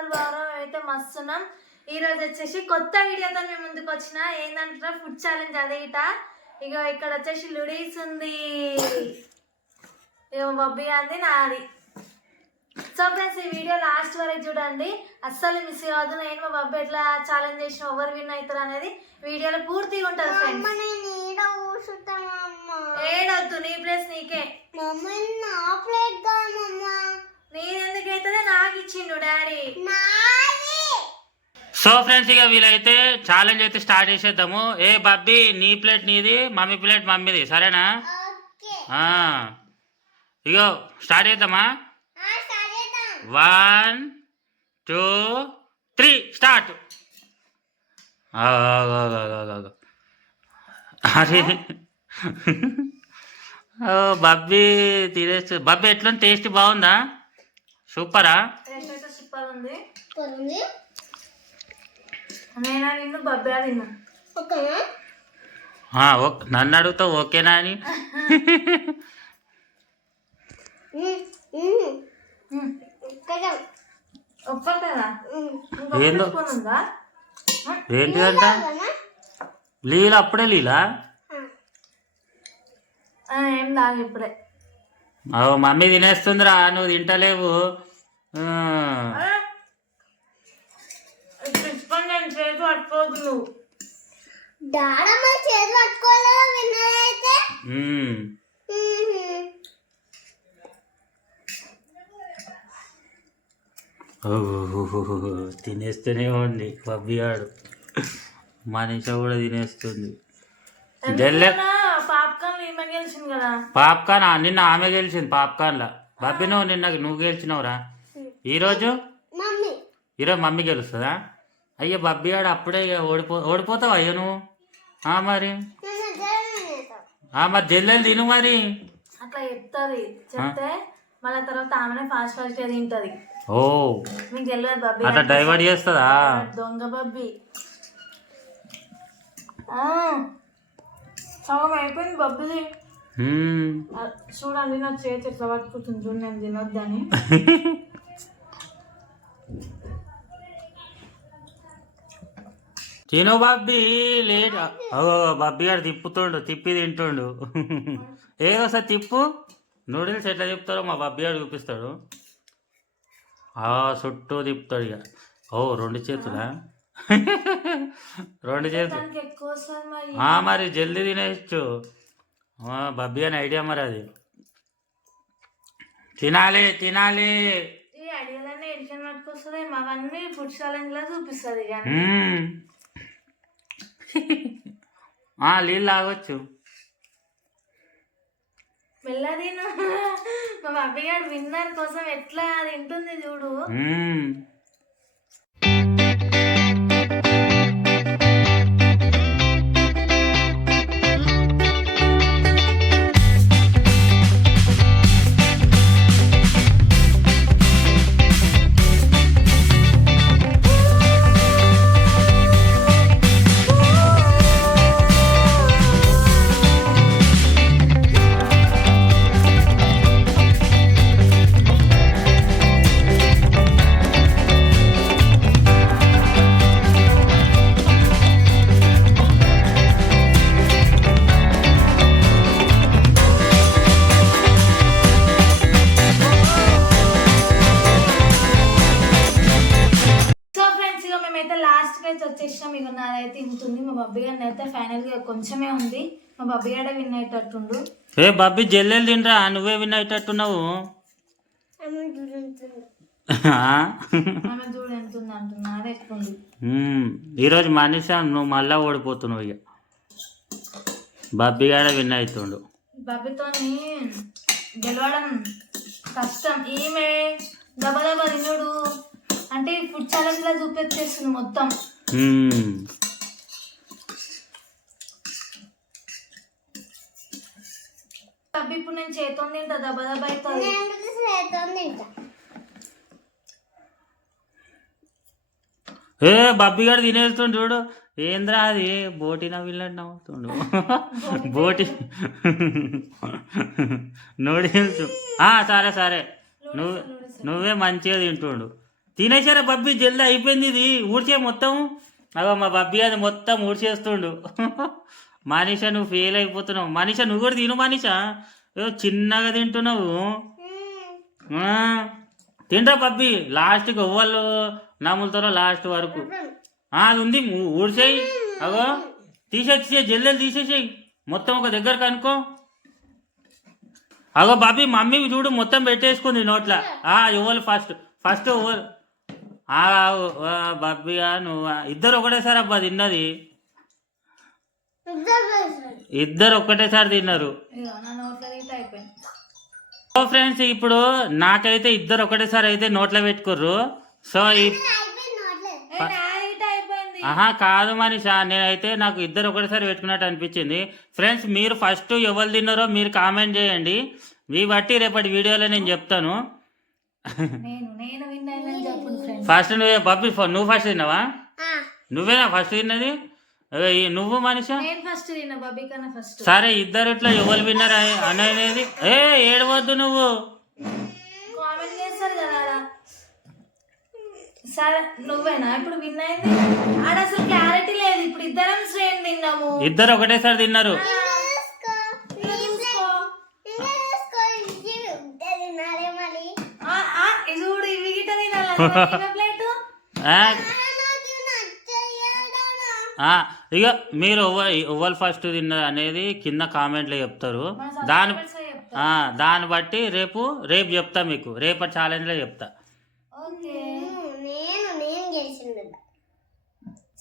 అందరు బాగా అయితే మస్తున్నాం. ఈరోజు వచ్చేసి కొత్త వీడియోతో మేము ముందుకు వచ్చిన ఏంటంటే ఫుడ్ ఛాలెంజ్ అదే ఇట. ఇక ఇక్కడ వచ్చేసి లూడీస్ ఉంది, ఇక బొబ్బి అంది నాది. సో ఫ్రెండ్స్ ఈ వీడియో లాస్ట్ వరకు చూడండి, అస్సలు మిస్ కావద్దు. నేను మా బొబ్బి ఎట్లా ఛాలెంజ్ చేసిన ఎవరు విన్ అవుతారు అనేది వీడియోలో పూర్తిగా ఉంటుంది ఫ్రెండ్స్. ఏడవద్దు, నీ ప్లేస్ నీకే. నేను ఎందుకైతే నాకు ఇచ్చిండు డాడీ. సో ఫ్రెండ్స్ ఇక వీలైతే ఛాలెంజ్ అయితే స్టార్ట్ చేసేద్దాము. ఏ బబ్బీ నీ ప్లేట్ నీది, మమ్మీ ప్లేట్ మమ్మీది, సరేనా? ఇగో స్టార్ట్ చేద్దామా? 1 2 3 స్టార్ట్. అరే బబ్బీ తినేస్తు. బబ్బీ ఎట్లా టేస్ట్ బాగుందా? సూపరా? సూపర్ ఉంది. నన్ను అడుగుతావు ఓకేనా అని. ఏందో ఏంటిదంట లీలా? అప్పుడే లీలా? ఏం లాగా ఇప్పుడే. మమ్మీ తినేస్తుందిరా, నువ్వు తింటలేవు. తినేస్తూనే ఉంది బబ్బీ ఆడు. మనిషి కూడా తినేస్తుంది. పాప్కార్న్ నిన్న ఆమె గెలిచింది పాప్కార్న్లా. బబ్బీ నువ్వు గెలిచినవురా. ఈరోజు మమ్మీ గెలుస్తుందా? అయ్యో బబ్బీ ఆడు అప్పుడే ఓడిపోతావు అయ్యో నువ్వు. మరి మరి జల్లెలు తిను మరి. అట్లా చెప్తుంది, చెప్తే మళ్ళీ తర్వాత ఆమెనే ఫాస్ట్ ఫాస్ట్ తింటది. ఓ మీకు తెలియదు బబ్బీ అట్లా డైవర్ట్ చేస్తుందా? దొంగ బబ్బీ. సగం అయిపోయింది బబ్బీది. చూడండి నా చేతి ఎట్లా పట్టుకుంటుంది చూడు, నేను తినొద్దని. తిను బబ్బీ లేట్. బబ్బీ గారు తిప్పి తింటుండు. ఏదో సార్ తిప్పు. నూడిల్స్ ఎట్లా తిప్పుతారో మా బబ్బీ గారు చూపిస్తాడు. చుట్టూ తిప్పుతాడు ఇక. 2 చేతులా? 2 చేతులు మరి జల్దీ తినేయచ్చు. బబ్బీ అని ఐడియా మరి అది. తినాలి తినాలి. ఈ ఐడియాలన్నీ ఎడిషన్ పట్టుకొస్తుంది, అవన్నీ ఫుడ్ ఛాలెంజ్ లా చూపిస్తుంది. నీళ్ళు తాగొచ్చు. మెల్లదీను. మా బబ్బీ గారు విన్నర్ కోసం ఎట్లా తింటుంది చూడు. వచ్చేసినాం. ఇక నాదైతే ఇంతుంది. మా బబ్బీ గారిని అయితే ఫైనల్ గా కొంచెమే ఉంది. మా బబ్బీ గారే విన్ అయ్యేటట్టుండు. బబ్బీ జల్లెలు తినరా, నువ్వే విన్ అయ్యేటట్టున్నావు. చూడు ఎంత ఉంది అంటున్నా, అదే ఎక్కుంది. ఈరోజు మనిషి నువ్వు మళ్ళా ఓడిపోతున్నావు. ఇక బబ్బీ గారే విన్ అవుతుండు. బబ్బీతో గెలవడం కష్టం. ఈమె దబదబ తినుడు అంటే ఫుడ్ ఛాలెంజ్ లా చూపించేస్తుంది మొత్తం. బబ్బీ ఇప్పుడు నేను చేతో తింటా, దబదబ అవుతుంది. బబ్బీ గారు తినేస్తుండు చూడు. ఏంద్రా అది బోటి నవ్విళ్ళని నవ్వుతుండు. బోటి నూడిల్స్. సరే సరే నువ్వే మంచిగా తింటుండు. తినేసారా బబ్బీ జల్దీ అయిపోయింది ఇది ఊడ్చే మొత్తం. అగో మా బబ్బీ అది మొత్తం ఊడ్చేస్తుండు. మనీషా నువ్వు ఫెయిల్ అయిపోతున్నావు. మనీషా నువ్వు కూడా తిను. మనీషా ఏదో చిన్నగా తింటున్నావు. తింటా బబ్బీ లాస్ట్కి ఎవ్వరు నమ్ములుతారో లాస్ట్ వరకు. అది ఉంది ఊడ్చేయి. అగో తీసేసేయి జల్దీ తీసేసేయి మొత్తం ఒక దగ్గర కనుక్కో. అగో బాబీ మమ్మీ చూడు మొత్తం పెట్టేసుకుంది నోట్ల. ఇవ్వాలి ఫస్ట్ ఇవ్వాలి. బాబీగా నువ్వు ఇద్దరు ఒకటేసారి అబ్బా తిన్నది. ఇద్దరు ఒక్కటేసారి తిన్నారు. సో ఫ్రెండ్స్ ఇప్పుడు నాకైతే ఇద్దరు ఒకటేసారి అయితే నోట్లో పెట్టుకోర్రు. సో కాదు మనీషా నేనైతే నాకు ఇద్దరు ఒకటేసారి పెట్టుకున్నట్టు అనిపించింది. ఫ్రెండ్స్ మీరు ఫస్ట్ ఎవరు తిన్నారో మీరు కామెంట్ చేయండి. మీ బట్టి రేపటి వీడియోలో నేను చెప్తాను. ఫస్ట్ నువ్వే బబ్బీ నువ్వు ఫస్ట్ తిన్నావా? నువ్వేనా ఫస్ట్ తిన్నది? నువ్వు మనీషా? సరే ఇద్దరు ఇట్లా ఎవరు విన్నర్ అనేది ఏడవద్దు నువ్వు. సరే నువ్వేనా ఇప్పుడు విన్ అయింది? ఆడ అసలు క్లారిటీ లేదు. ఇప్పుడు ఇద్దరం సేమ్ తిన్నాము. ఇద్దరు ఒకటేసారి తిన్నారు. చూడు ఇవి గిట్ట తినాలి. ఇక మీరు ఎవరు ఫస్ట్ తిన్నది అనేది కింద కామెంట్లో చెప్తారు. దాన్ని బట్టి రేపు చెప్తా మీకు. రేపటి ఛాలెంజ్లో చెప్తా.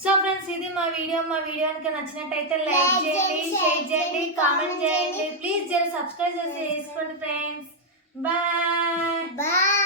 సో ఫ్రెండ్స్ ఇది మా వీడియో కనుక నచ్చినట్టయితే లైక్ చేయండి, షేర్ చేయండి, కామెంట్ చేయండి. ప్లీజ్ జర సబ్స్క్రైబ్ చేసుకోండి ఫ్రెండ్స్. బాయ్.